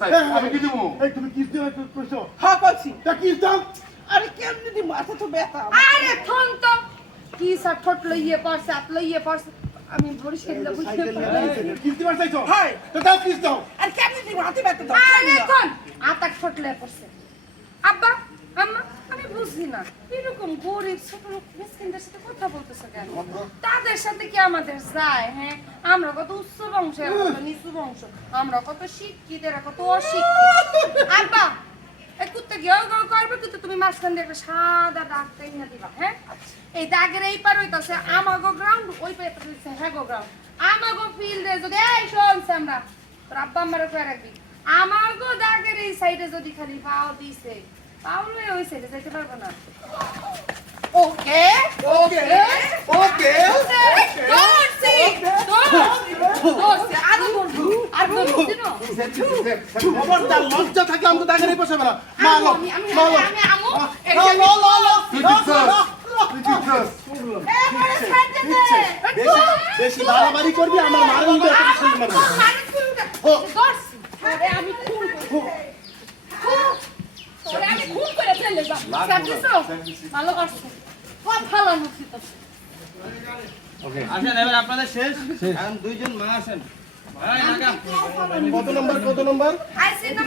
তাই আমি কি দেবো? এই তুমি কিস দিও কইছো? হ্যাঁ বলছি। তা কিস দাও? আরে কেমনে দি মাথা তো ব্যথা। আরে থন তো কি সা ঠট লইয়ে পড়ছে আপ লইয়ে পড়ছে আমি ভরি সেলে বুঝতে পারি কিস দিবার চাইছো? হ্যাঁ। তো দাও কিস দাও। আর কেমনে দি মাথা ব্যথা তো। আরে থন আতাক ঠট লইয়ে পড়ছে আব্বা আম্মা আমি বুঝি না এরকম গরিব ছোট লোক মিসকিনদের সাথে কথা বলতেছে কেন তাদের সাথে কি আমাদের যায় হ্যাঁ আমরা কত উচ্চ বংশ এরা কত নিচু বংশ আমরা কত শিক্ষিত এরা কত অশিক্ষিত আব্বা এই কুত্তে গেও গেও করবে কিন্তু তুমি মাঝখান দিয়ে একটা সাদা দাগ টেনে দিবা হ্যাঁ এই দাগের এই পার হইতাছে আমাগো গ্রাউন্ড ওই পারে হইতাছে হ্যাগো গ্রাউন্ড আমাগো ফিল্ডে যদি এই শুনছ আমরা তোর আব্বা আমারে কই রাখবি আমাগো দাগের এই সাইডে যদি খালি পাও দিছে পাউলে ওই সাইডে যাইতে পারবো না ওকে ওকে ওকে দৌড়ছি দৌড়ছি আরো দৌড়বো আর দৌড়ছি না খবরদার লজ্জা থাকে আমাকে দাগের এই বসে বেড়া। মালো আমি মালো। আমু লো লো লো। তুই দিছস তুই দিছস এ বড় সাইডে দে বেশি বাড়াবাড়ি করবি আমার মারুন তো একটা শুনতে মারবো। দৌড়ছি আরে আমি খুন করব ওরে আমি খুন করে ফেললে যাব সাবজিছো ভালো করছ খুব ভালো মুখিত আসেন এবার আপনাদের শেষ এখন দুইজন মা আসেন কত নম্বর কত নম্বর? আইসি না